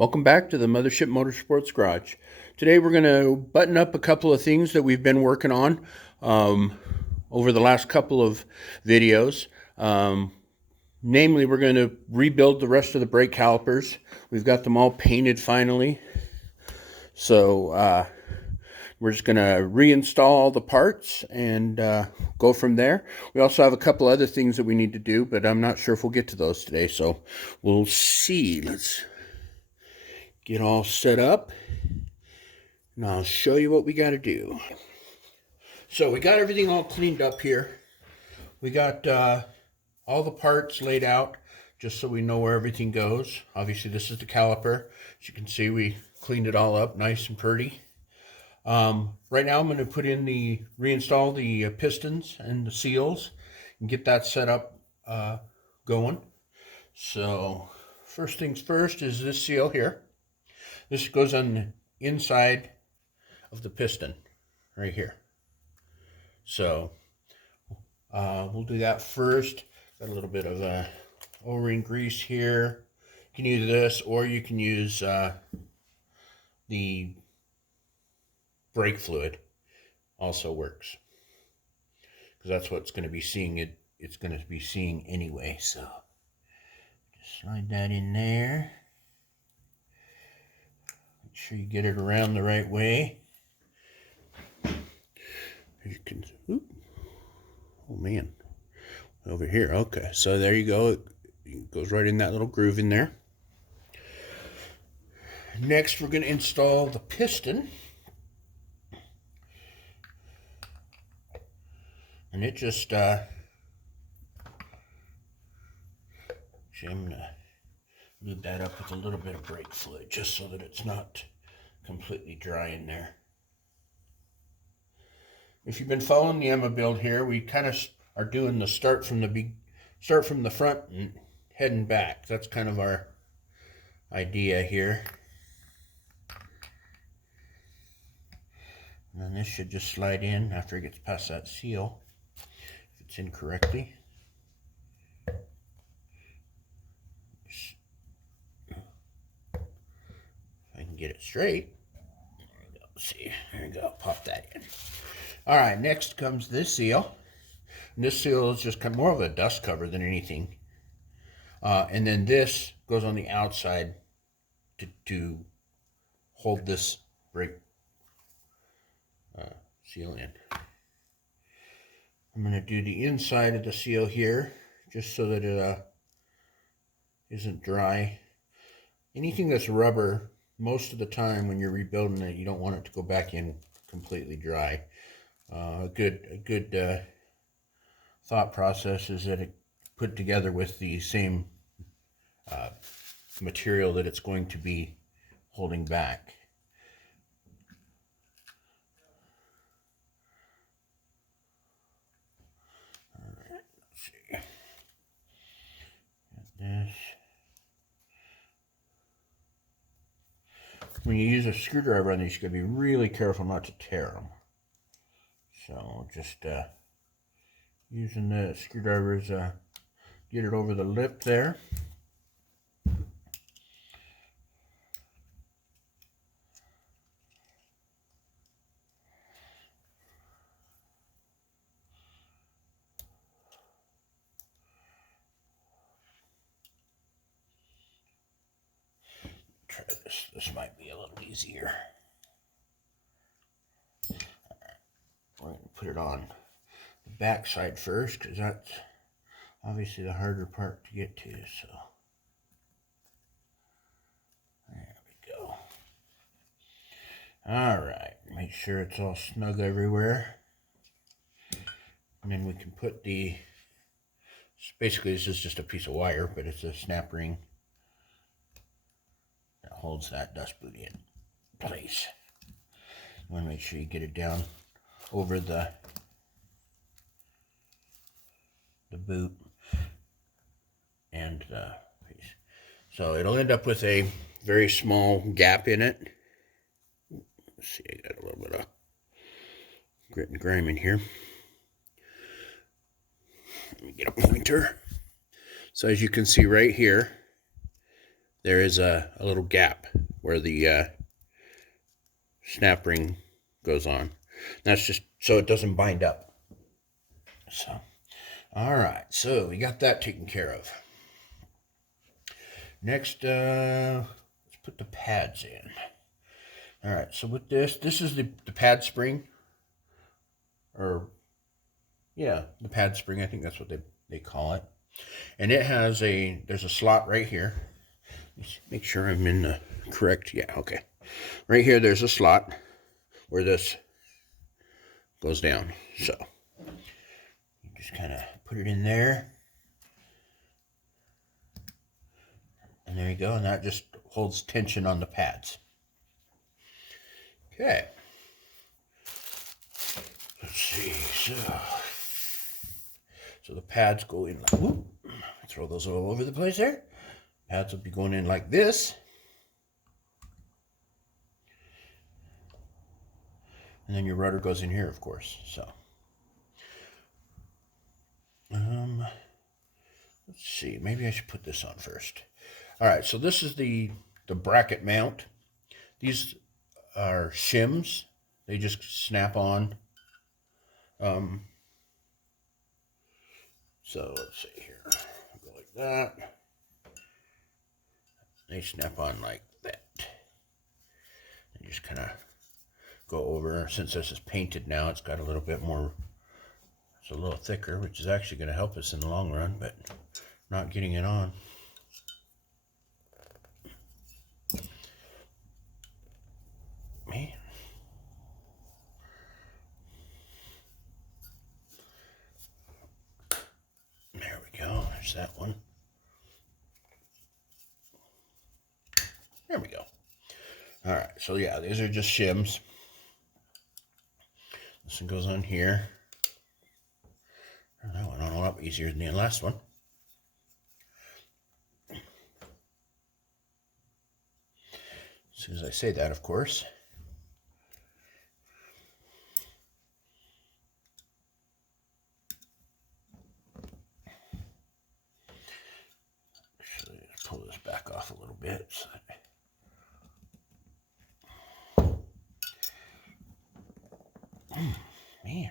Welcome back to the Mothership Motorsports Garage. Today we're going to button up a couple of things that we've been working on over the last couple of videos. Namely, we're going to rebuild the rest of the brake calipers. We've got them all painted finally. So we're just going to reinstall all the parts and go from there. We also have a couple other things that we need to do, but I'm not sure if we'll get to those today. So we'll see. Let's get all set up and I'll show you what we got to do. So we got everything all cleaned up here. We got all the parts laid out just so we know where everything goes. Obviously this is the caliper. As you can see, we cleaned it all up nice and pretty. Right now I'm going to reinstall the pistons and the seals and get that set up going. So first things first is this seal here. This goes on the inside of the piston right here. So we'll do that first. Got a little bit of O-ring grease here. You can use this, or you can use the brake fluid. Also works, because that's what's going to be seeing it's going to be seeing anyway. So just slide that in there. Make sure you get it around the right way. You can, oh man, over here. Okay, so there you go. It goes right in that little groove in there. Next, we're going to install the piston. And it just, actually I'm going to lube that up with a little bit of brake fluid just so that it's not completely dry in there. If you've been following the Emma build here, we kind of are doing the start from the front and heading back. That's kind of our idea here. And then this should just slide in after it gets past that seal, if it's in correctly. If I can get it straight. There we go. See, there we go. Pop that in. All right, next comes this seal. And this seal is just kind of more of a dust cover than anything. And then this goes on the outside to hold this brake seal in. I'm going to do the inside of the seal here just so that it isn't dry. Anything that's rubber, most of the time when you're rebuilding it, you don't want it to go back in completely dry. A good thought process is that it put together with the same material that it's going to be holding back. All right, let's see. Got this. When you use a screwdriver on these, you got to be really careful not to tear them. So just using the screwdrivers, get it over the lip there. Try this. This might be a little easier. We're going to put it on the back side first, because that's obviously the harder part to get to. So there we go. All right, make sure it's all snug everywhere, and then we can put basically this is just a piece of wire, but it's a snap ring that holds that dust boot in place. You want to make sure you get it down over the boot and the piece. So it'll end up with a very small gap in it. Let's see, I got a little bit of grit and grime in here. Let me get a pointer. So as you can see right here, there is a little gap where the snap ring goes on. That's just so it doesn't bind up. So, all right, so we got that taken care of. Next, let's put the pads in. All right, so with this is the pad spring, or yeah, the pad spring. I think that's what they call it. And it has there's a slot right here. Let's make sure I'm in the correct, yeah, okay. Right here, there's a slot where this goes down. So you just kind of put it in there. And there you go, and that just holds tension on the pads. Okay. Let's see, so the pads go in like, whoop, throw those all over the place there. Pads will be going in like this. And then your rudder goes in here, of course. So, let's see, maybe I should put this on first. All right, so this is the bracket mount. These are shims. They just snap on. So let's see here. Go like that. They snap on like that. And just kind of go over. Since this is painted now, it's got a little bit more, it's a little thicker, which is actually going to help us in the long run, but not getting it on. Man. There we go. There's that one. There we go. All right. So yeah, these are just shims. This one goes on here. That went on a lot easier than the last one. As soon as I say that, of course. Actually, let's pull this back off a little bit. So man.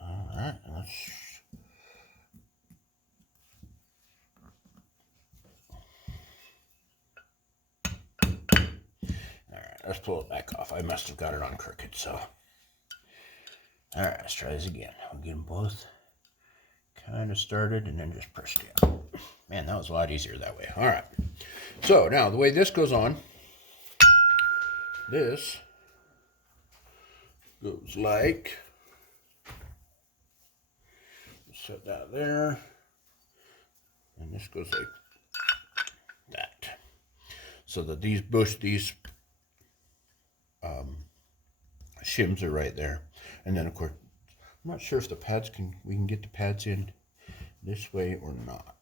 All right, let's pull it back off. I must have got it on crooked, so. All right, let's try this again. We'll get them both kind of started and then just press down. Man, that was a lot easier that way. All right. So now the way this goes on, this goes like, set that there, and this goes like that. So that these shims are right there. And then of course, I'm not sure if the pads we can get the pads in this way or not.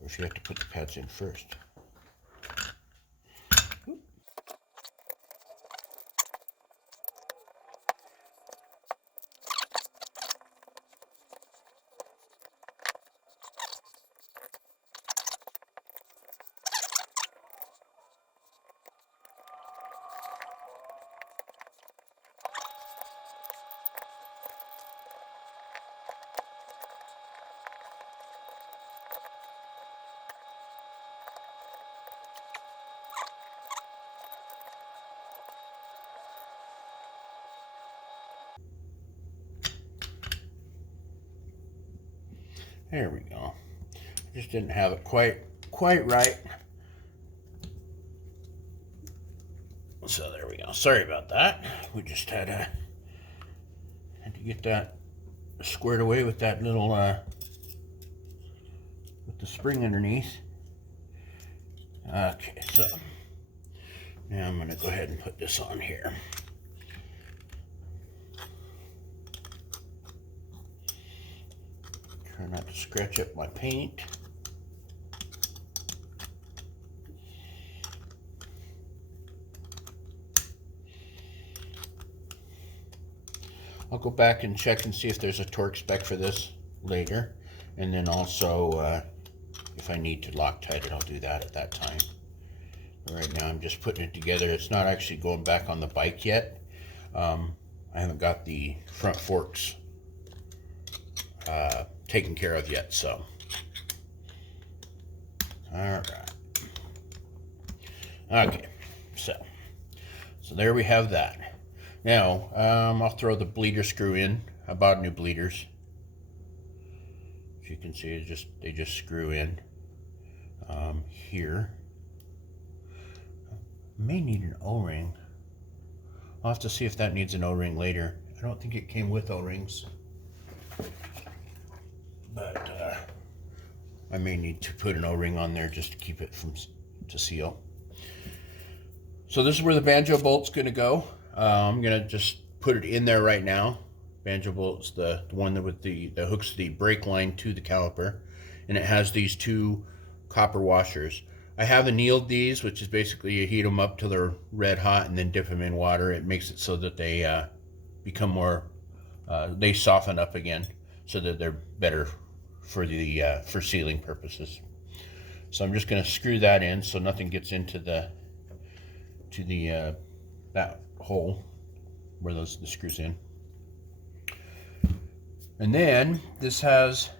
Or if you have to put the pads in first. There we go. Just didn't have it quite right. So there we go. Sorry about that. We just had to get that squared away with that little with the spring underneath. Okay, so now I'm going to go ahead and put this on here. Try not to scratch up my paint. I'll go back and check and see if there's a torque spec for this later. And then also, if I need to Loctite it, I'll do that at that time. But right now I'm just putting it together. It's not actually going back on the bike yet. I haven't got the front forks taken care of yet, so. Alright. Okay, so there we have that. Now, I'll throw the bleeder screw in. I bought new bleeders. As you can see, they just screw in here. May need an O-ring. I'll have to see if that needs an O-ring later. I don't think it came with O-rings, but I may need to put an O-ring on there just to keep it to seal. So this is where the banjo bolt's going to go. I'm going to just put it in there right now. Banjo bolt's the one that hooks the brake line to the caliper, and it has these two copper washers. I have annealed these, which is basically you heat them up till they're red hot and then dip them in water. It makes it so that they become more, they soften up again, so that they're better for for sealing purposes. So I'm just going to screw that in so nothing gets into that hole where the screws in. And then this has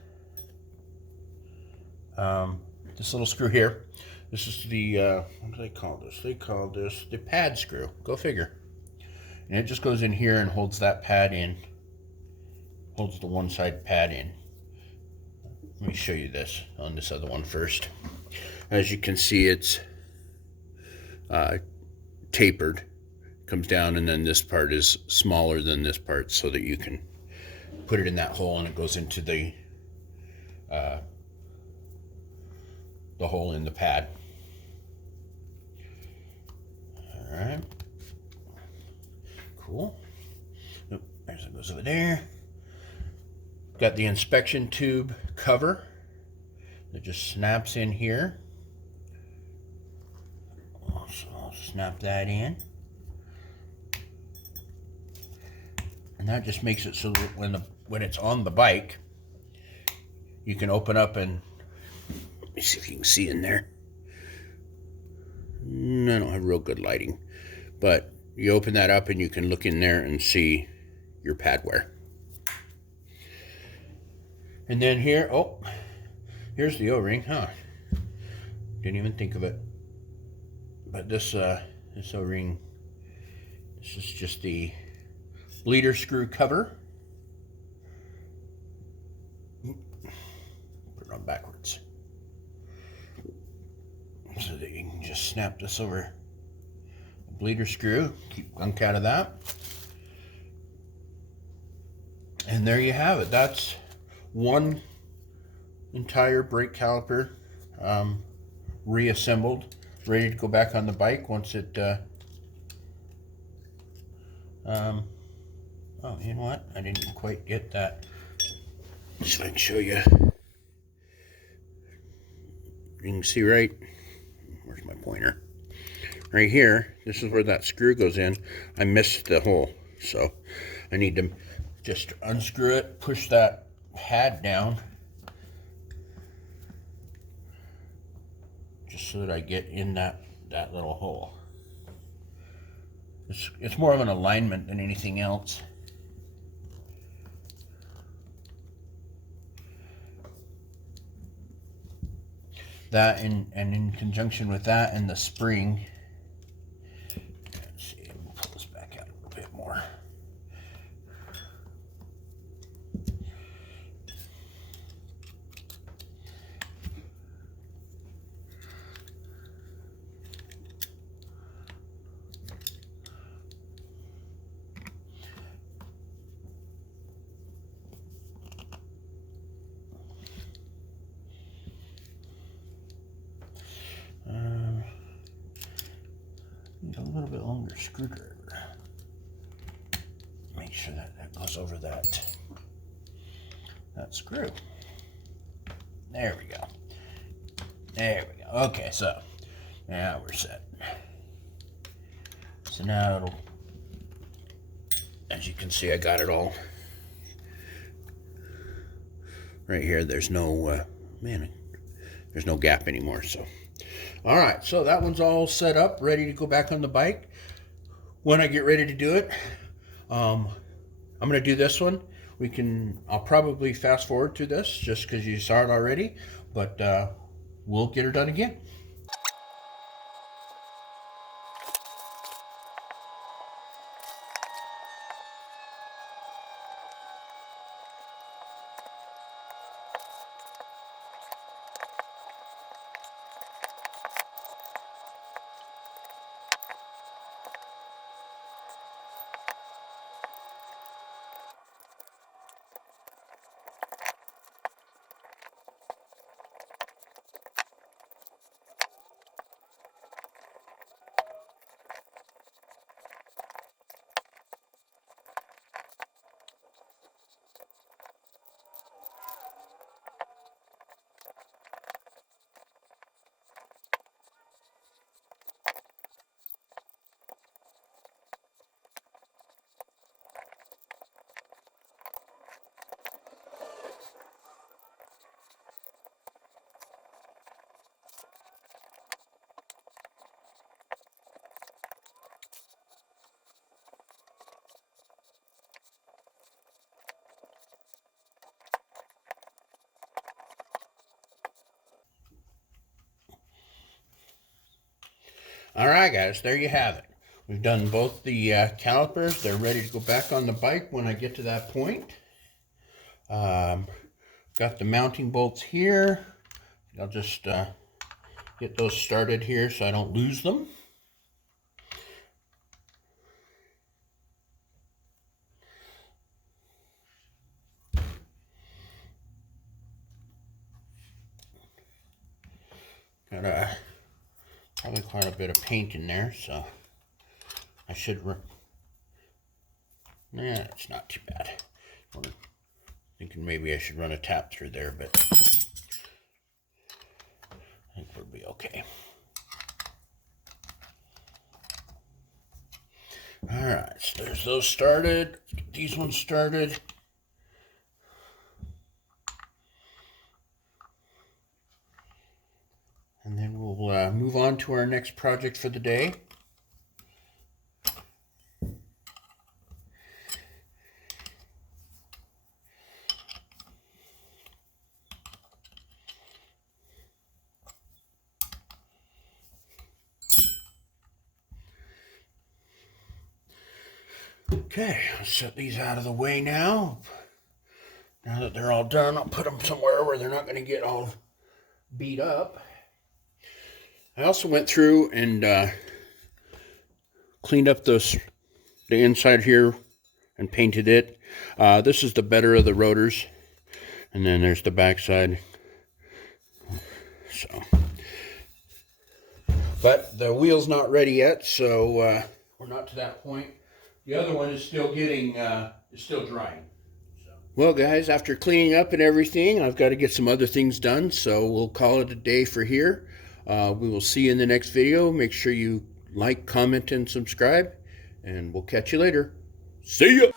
this little screw here. This is the what do they call this? They call this the pad screw. Go figure. And it just goes in here and holds that pad in. Holds the one side pad in. Let me show you this on this other one first. As you can see, it's tapered, comes down, and then this part is smaller than this part so that you can put it in that hole and it goes into the hole in the pad. All right, cool. Oh, there's it goes over there. Got the inspection tube cover that just snaps in here. So I'll snap that in. And that just makes it so that when it's on the bike, you can open up and, let me see if you can see in there. I don't have real good lighting, but you open that up and you can look in there and see your pad wear. And then here, oh, here's the O-ring, huh? Didn't even think of it. But this O-ring, this is just the bleeder screw cover. Put it on backwards. So that you can just snap this over the bleeder screw, keep gunk out of that. And there you have it. That's one entire brake caliper reassembled, ready to go back on the bike once it oh, you know what, I didn't quite get that. Just so I can show you. You can see right, where's my pointer? Right here, this is where that screw goes in. I missed the hole, so I need to just unscrew it, push that pad down, just so that I get in that little hole. It's more of an alignment than anything else. That and in conjunction with that and the spring. Let's see, we'll pull this back out a little bit more. Need a little bit longer screwdriver. Make sure that goes over that screw. There we go. There we go. Okay, so now we're set. So now it'll, as you can see, I got it all right here, there's no, man, there's no gap anymore. So, all right, so that one's all set up, ready to go back on the bike. When I get ready to do it, I'm gonna do this one. I'll probably fast forward through this just because you saw it already, but we'll get her done again. All right, guys, there you have it. We've done both the calipers. They're ready to go back on the bike when I get to that point. Got the mounting bolts here. I'll just get those started here so I don't lose them. Got probably quite a bit of paint in there, so I should. It's not too bad. I'm thinking maybe I should run a tap through there, but I think we'll be okay. All right, so there's those started. Let's get these ones started. And then we'll move on to our next project for the day. Okay, I'll set these out of the way now. Now that they're all done, I'll put them somewhere where they're not going to get all beat up. I also went through and cleaned up the inside here and painted it. This is the better of the rotors, and then there's the backside. So, but the wheel's not ready yet, so we're not to that point. The other one is still getting, still drying. So. Well, guys, after cleaning up and everything, I've got to get some other things done, so we'll call it a day for here. We will see you in the next video. Make sure you like, comment, and subscribe, and we'll catch you later. See ya!